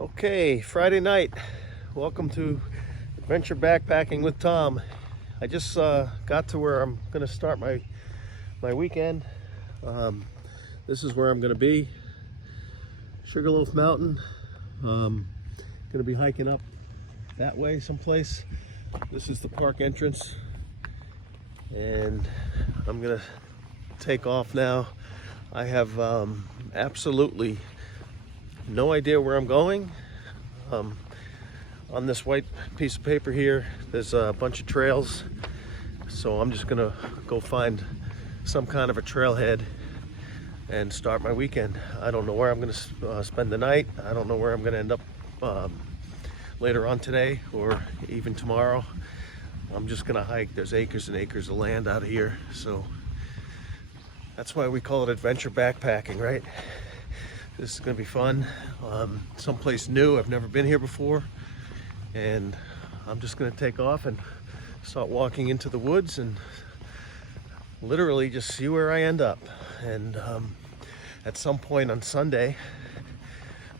Okay, Friday night. Welcome to Adventure Backpacking with Tom. I just got to where I'm going to start my weekend. This is where I'm going to be, Sugarloaf Mountain. Going to be hiking up that way someplace. This is the park entrance, and I'm going to take off now. I have absolutely no idea where I'm going. On this white piece of paper here, there's a bunch of trails, so I'm just gonna go find some kind of a trailhead and start my weekend. I don't know where I'm gonna spend the night. I don't know where I'm gonna end up later on today or even tomorrow. I'm just gonna hike. There's acres and acres of land out of here, so that's why we call it adventure backpacking, right? This is gonna be fun. Someplace new. I've never been here before, and I'm just gonna take off and start walking into the woods and literally just see where I end up. And at some point on Sunday,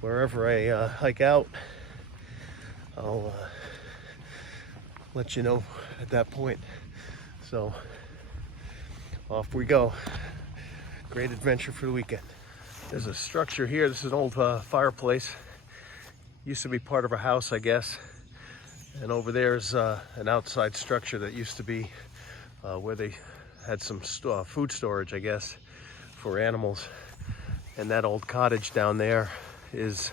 wherever I hike out, I'll let you know at that point. So off we go. Great adventure for the weekend. There's a structure here. This is an old fireplace. Used to be part of a house, I guess. And over there's an outside structure that used to be where they had some food storage, I guess, for animals. And that old cottage down there is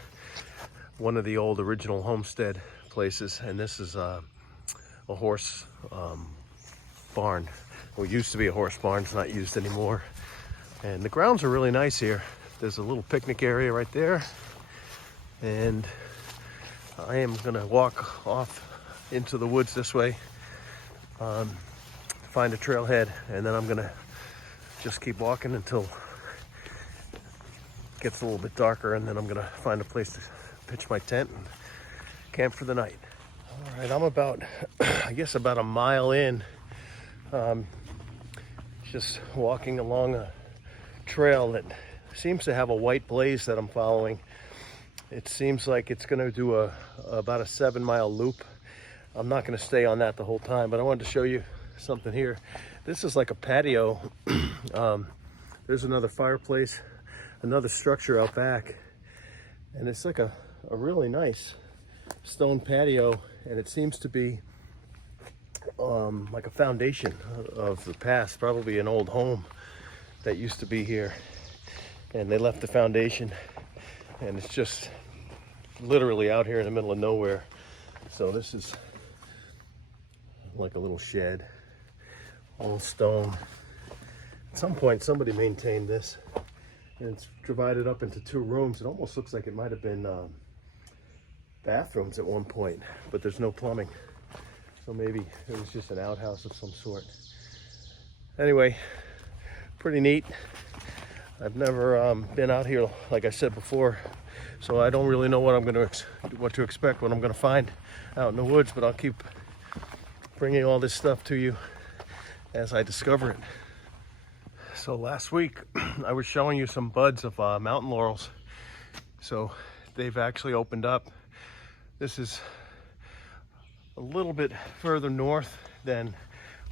one of the old original homestead places. And this is a horse barn. Well, it used to be a horse barn. It's not used anymore. And the grounds are really nice here. There's a little picnic area right there, and I am gonna walk off into the woods this way, find a trailhead, and then I'm gonna just keep walking until it gets a little bit darker, and then I'm gonna find a place to pitch my tent and camp for the night. All right, I'm about, I guess about a mile in, just walking along a trail that seems to have a white blaze that I'm following. It seems like it's going to do about a 7-mile loop. I'm not going to stay on that the whole time, but I wanted to show you something here. This is like a patio. There's another fireplace, another structure out back, and it's like a really nice stone patio, and it seems to be like a foundation of the past, probably an old home that used to be here, and they left the foundation, and it's just literally out here in the middle of nowhere. So this is like a little shed, all stone. At some point somebody maintained this, and it's divided up into 2 rooms. It almost looks like it might have been bathrooms at one point, but there's no plumbing, so maybe it was just an outhouse of some sort. Anyway, pretty neat. I've never been out here, like I said before, so I don't really know what I'm what to expect, what I'm going to find out in the woods, but I'll keep bringing all this stuff to you as I discover it. So last week I was showing you some buds of mountain laurels. So they've actually opened up. This is a little bit further north than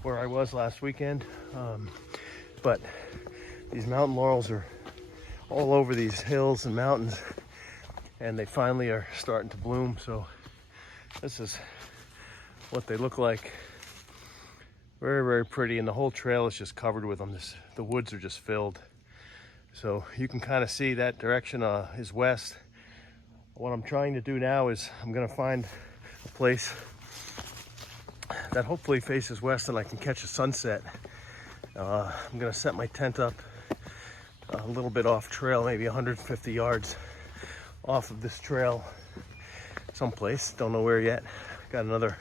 where I was last weekend, but these mountain laurels are all over these hills and mountains, and they finally are starting to bloom. So this is what they look like. Very, very pretty, and the whole trail is just covered with them. The woods are just filled. So you can kind of see that direction is west. What I'm trying to do now is I'm gonna find a place that hopefully faces west and I can catch a sunset. I'm gonna set my tent up a little bit off trail, maybe 150 yards off of this trail someplace. Don't know where yet. Got another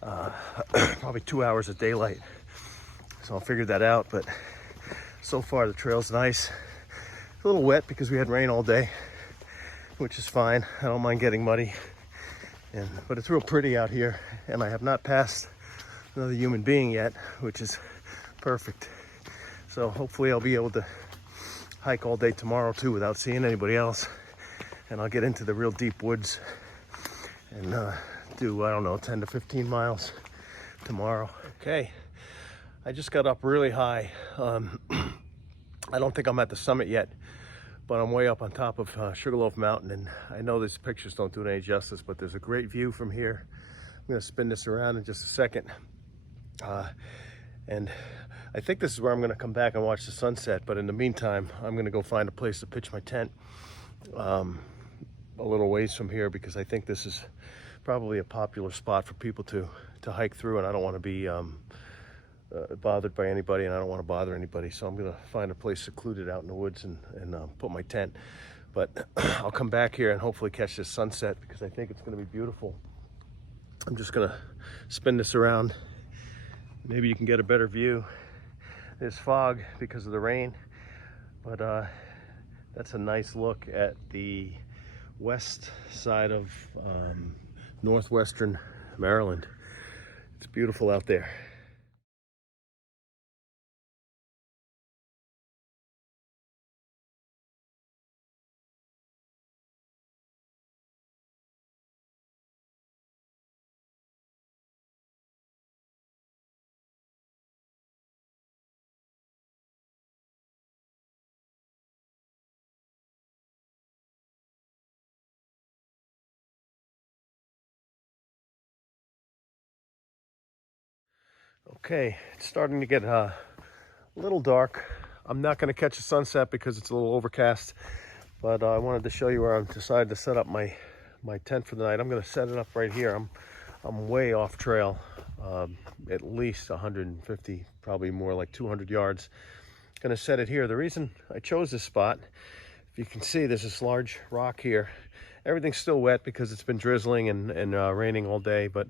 probably 2 hours of daylight, so I'll figure that out. But so far the trail's nice. It's a little wet because we had rain all day, which is fine. I don't mind getting muddy, but it's real pretty out here, and I have not passed another human being yet, which is perfect. So hopefully I'll be able to hike all day tomorrow too without seeing anybody else. and I'll get into the real deep woods and do, I don't know, 10 to 15 miles tomorrow. Okay, I just got up really high. I don't think I'm at the summit yet, but I'm way up on top of Sugarloaf Mountain, and I know these pictures don't do it any justice, but there's a great view from here. I'm gonna spin this around in just a second. And I think this is where I'm gonna come back and watch the sunset, but in the meantime, I'm gonna go find a place to pitch my tent a little ways from here, because I think this is probably a popular spot for people to hike through, and I don't wanna be bothered by anybody, and I don't want to bother anybody, so I'm gonna find a place secluded out in the woods and put my tent. But I'll come back here and hopefully catch this sunset, because I think it's gonna be beautiful. I'm just gonna spin this around. Maybe you can get a better view. There's fog because of the rain, but that's a nice look at the west side of northwestern Maryland. It's beautiful out there. Okay, it's starting to get a little dark. I'm not going to catch a sunset because it's a little overcast, but I wanted to show you where I've decided to set up my tent for the night. I'm going to set it up right here. I'm way off trail, at least 150, probably more like 200 yards. Going to set it here. The reason I chose this spot, if you can see, there's this large rock here. Everything's still wet because it's been drizzling and raining all day, but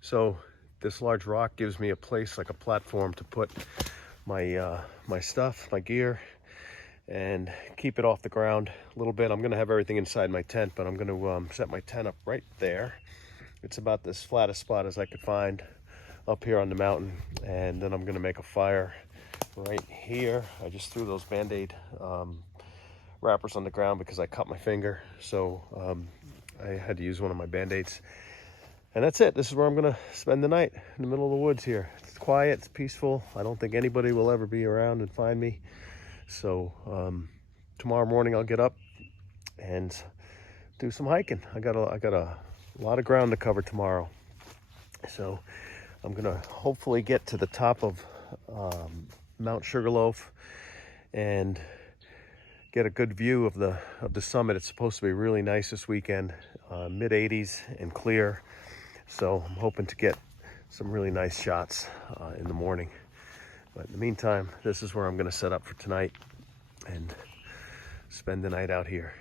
so this large rock gives me a place, like a platform, to put my my stuff, my gear, and keep it off the ground a little bit. I'm gonna have everything inside my tent, but I'm gonna set my tent up right there. It's about this flattest spot as I could find up here on the mountain, and then I'm gonna make a fire right here. I just threw those Band-Aid wrappers on the ground because I cut my finger, so I had to use one of my Band-Aids. And that's it. This is where I'm gonna spend the night, in the middle of the woods here. It's quiet, it's peaceful. I don't think anybody will ever be around and find me. So tomorrow morning I'll get up and do some hiking. I got a lot of ground to cover tomorrow. So I'm gonna hopefully get to the top of Mount Sugarloaf and get a good view of the summit. It's supposed to be really nice this weekend, mid 80s and clear. So I'm hoping to get some really nice shots in the morning. But in the meantime, this is where I'm gonna set up for tonight and spend the night out here.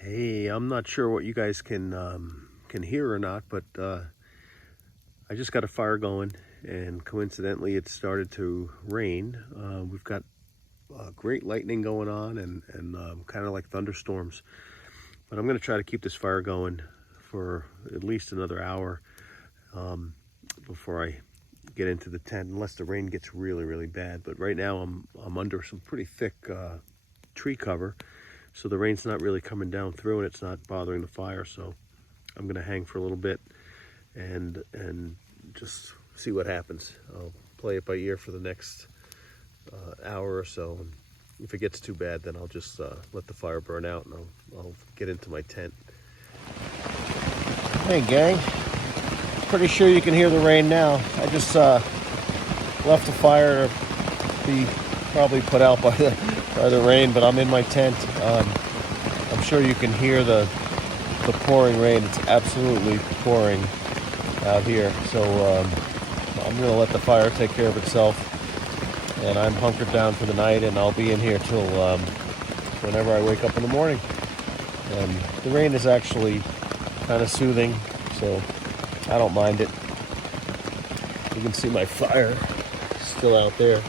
Hey, I'm not sure what you guys can hear or not, but I just got a fire going, and coincidentally it started to rain. We've got great lightning going on and kind of like thunderstorms, but I'm going to try to keep this fire going for at least another hour before I get into the tent, unless the rain gets really bad. But right now I'm under some pretty thick tree cover, so the rain's not really coming down through and it's not bothering the fire. So I'm gonna hang for a little bit and just see what happens. I'll play it by ear for the next hour or so. And if it gets too bad, then I'll just let the fire burn out and I'll get into my tent. Hey gang, pretty sure you can hear the rain now. I just left the fire to be probably put out by the rain, but I'm in my tent. I'm sure you can hear the pouring rain. It's absolutely pouring out here. So I'm gonna let the fire take care of itself, and I'm hunkered down for the night, and I'll be in here till whenever I wake up in the morning. And the rain is actually kind of soothing, so I don't mind it. You can see my fire still out there.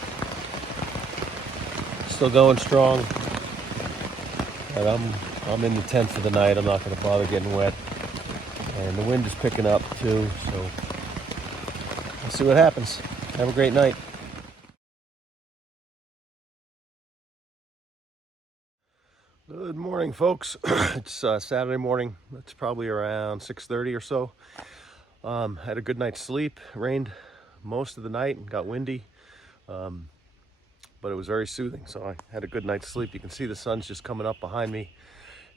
Still going strong. And I'm in the tent for the night. I'm not going to bother getting wet. And the wind is picking up too, so we'll see what happens. Have a great night. Good morning, folks. It's Saturday morning. It's probably around 6:30 or so. Had a good night's sleep. It rained most of the night and got windy, but it was very soothing, so I had a good night's sleep. You can see the sun's just coming up behind me,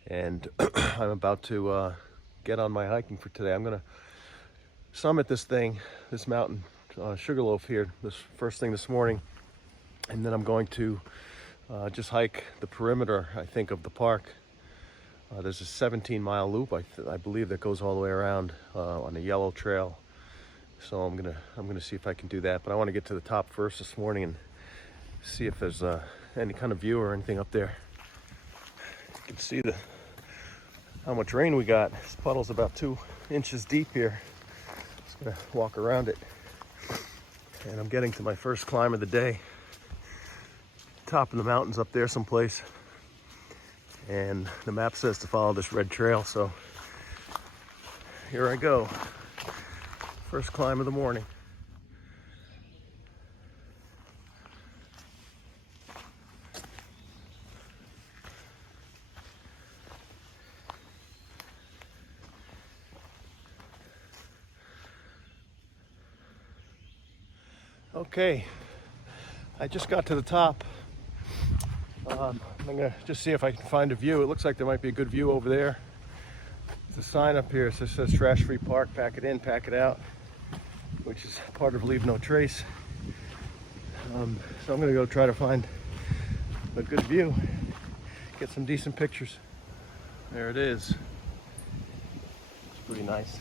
and I'm about to get on my hiking for today. I'm gonna summit this mountain, Sugarloaf here, this first thing this morning, and then I'm going to just hike the perimeter, I think, of the park. There's a 17-mile loop, I believe, that goes all the way around on a yellow trail. So I'm gonna see if I can do that. But I want to get to the top first this morning and see if there's any kind of view or anything up there. You can see how much rain we got. This puddle's about 2 inches deep here. Just gonna walk around it, and I'm getting to my first climb of the day. Top of the mountains up there someplace, and the map says to follow this red trail, so here I go. First climb of the morning. Okay, I just got to the top. I'm gonna just see if I can find a view. It looks like there might be a good view over there. There's a sign up here that says trash free park, pack it in, pack it out, which is part of Leave No Trace. So I'm gonna go try to find a good view, get some decent pictures. There it is. It's pretty nice.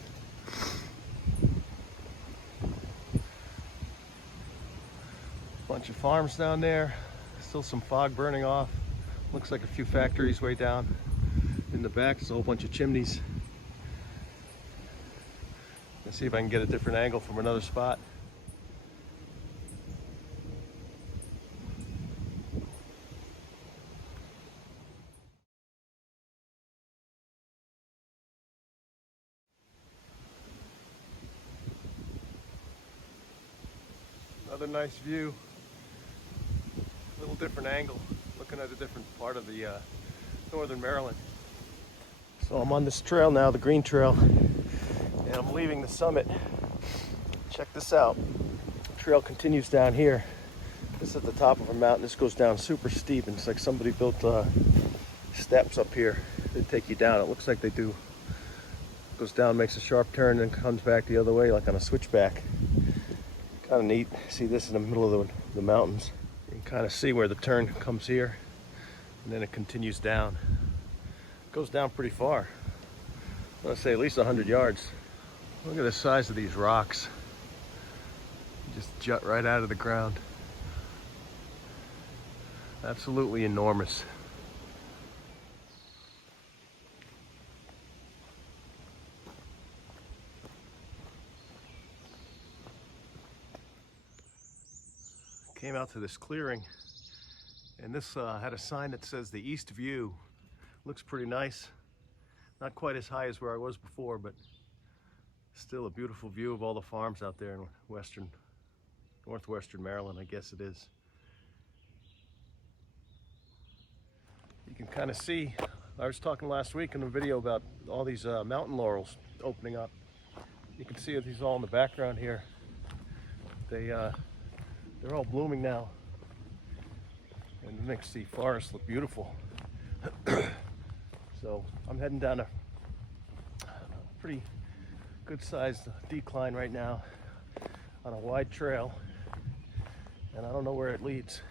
Bunch of farms down there. Still some fog burning off. Looks like a few factories way down in the back. There's a whole bunch of chimneys. Let's see if I can get a different angle from another spot. Another nice view. A little different angle, looking at a different part of the northern Maryland. So I'm on this trail now, the green trail, and I'm leaving the summit. Check this out. The trail continues down here. This is at the top of a mountain. This goes down super steep, and it's like somebody built steps up here that take you down. It looks like they do. Goes down, makes a sharp turn, and comes back the other way like on a switchback. Kind of neat. See this in the middle of the mountains. You can kind of see where the turn comes here, and then it continues down. It goes down pretty far. I want to say at least 100 yards. Look at the size of these rocks. Just jut right out of the ground. Absolutely enormous. Came out to this clearing, and this had a sign that says the East View. Looks pretty nice. Not quite as high as where I was before, but still a beautiful view of all the farms out there in northwestern Maryland, I guess it is. You can kind of see, I was talking last week in a video about all these mountain laurels opening up. You can see these all in the background here. They're all blooming now, and it makes the forest look beautiful. So I'm heading down a pretty good sized decline right now on a wide trail, and I don't know where it leads.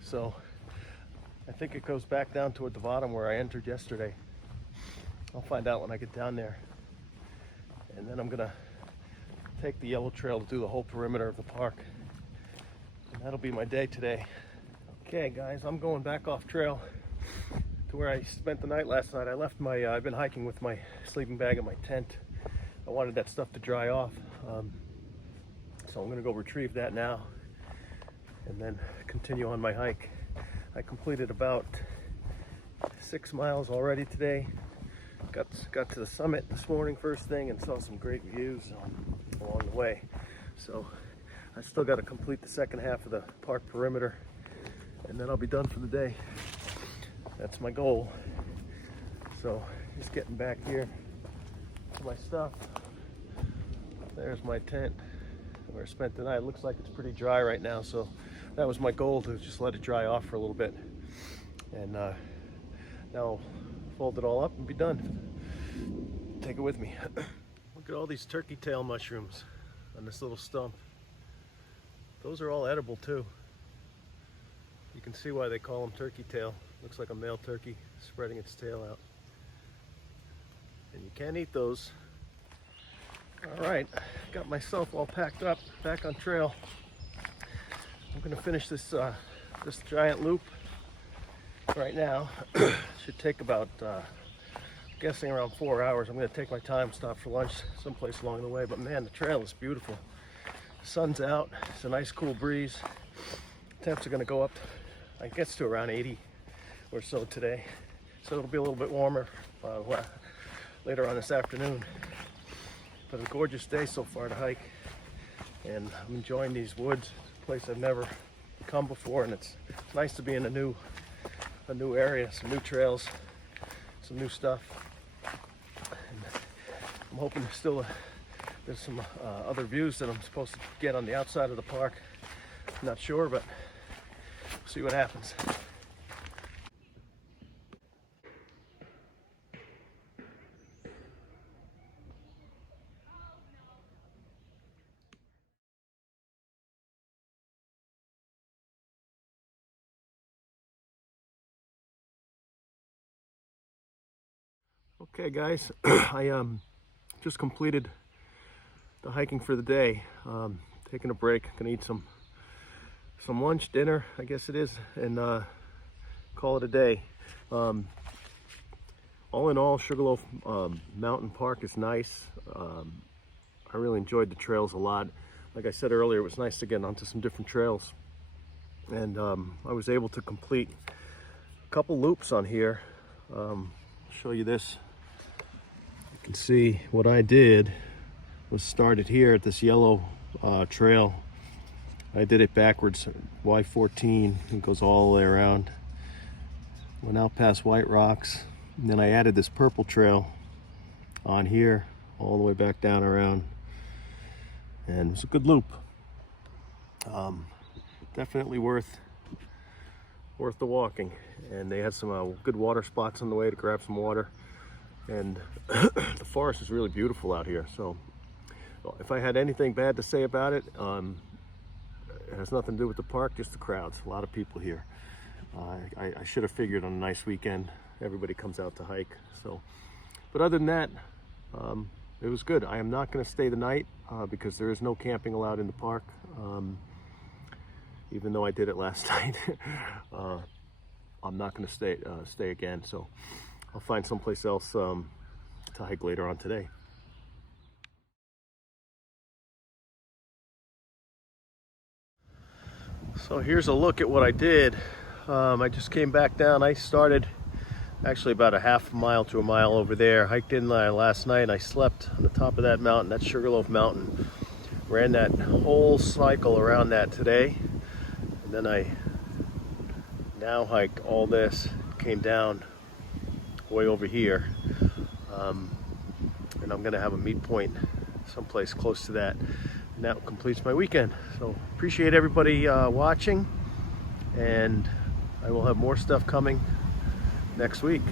So I think it goes back down toward the bottom where I entered yesterday. I'll find out when I get down there, and then I'm gonna take the yellow trail to do the whole perimeter of the park. That'll be my day today. Okay guys, I'm going back off trail to where I spent the night last night. I've been hiking with my sleeping bag and my tent. I wanted that stuff to dry off. So I'm gonna go retrieve that now. and then continue on my hike. I completed about 6 miles already today. Got to the summit this morning first thing and saw some great views along the way. So I still got to complete the second half of the park perimeter, and then I'll be done for the day. That's my goal. So just getting back here to my stuff. There's my tent where I spent the night. It looks like it's pretty dry right now, so that was my goal, to just let it dry off for a little bit. And now I'll fold it all up and be done. Take it with me. Look at all these turkey tail mushrooms on this little stump. Those are all edible too. You can see why they call them turkey tail. Looks like a male turkey spreading its tail out. And you can't eat those. All right, got myself all packed up, back on trail. I'm gonna finish this this giant loop right now. Should take about, I'm guessing around 4 hours. I'm gonna take my time, stop for lunch someplace along the way. But man, the trail is beautiful. The sun's out, it's a nice cool breeze. Temps are gonna go up, I guess, to around 80 or so today. So it'll be a little bit warmer later on this afternoon. But a gorgeous day so far to hike, and I'm enjoying these woods, a place I've never come before, and it's nice to be in a new area, some new trails, some new stuff. And I'm hoping there's some other views that I'm supposed to get on the outside of the park. I'm not sure, but we'll see what happens. Okay guys, I just completed the hiking for the day. Taking a break, gonna eat some lunch, dinner, I guess it is, and call it a day. All in all, Sugarloaf Mountain Park is nice. I really enjoyed the trails a lot. Like I said earlier, it was nice to get onto some different trails, and I was able to complete a couple loops on here. I'll show you this. You can see what I did was started here at this yellow trail. I did it backwards, Y14. It goes all the way around. Went out past White Rocks, and then I added this purple trail on here, all the way back down around, and it was a good loop. Definitely worth the walking, and they had some good water spots on the way to grab some water, and the forest is really beautiful out here. So if I had anything bad to say about it, it has nothing to do with the park, just the crowds. A lot of people here. I should have figured on a nice weekend everybody comes out to hike. So, but other than that, it was good. I am not going to stay the night because there is no camping allowed in the park. Even though I did it last night, I'm not going to stay again. So I'll find someplace else to hike later on today. So here's a look at what I did. I just came back down. I started actually about a half mile to a mile over there. Hiked in last night. I slept on the top of that mountain, that Sugarloaf Mountain. Ran that whole cycle around that today. And then I now hiked all this, came down way over here. And I'm gonna have a meet point someplace close to that. And that completes my weekend. So appreciate everybody watching, and I will have more stuff coming next week.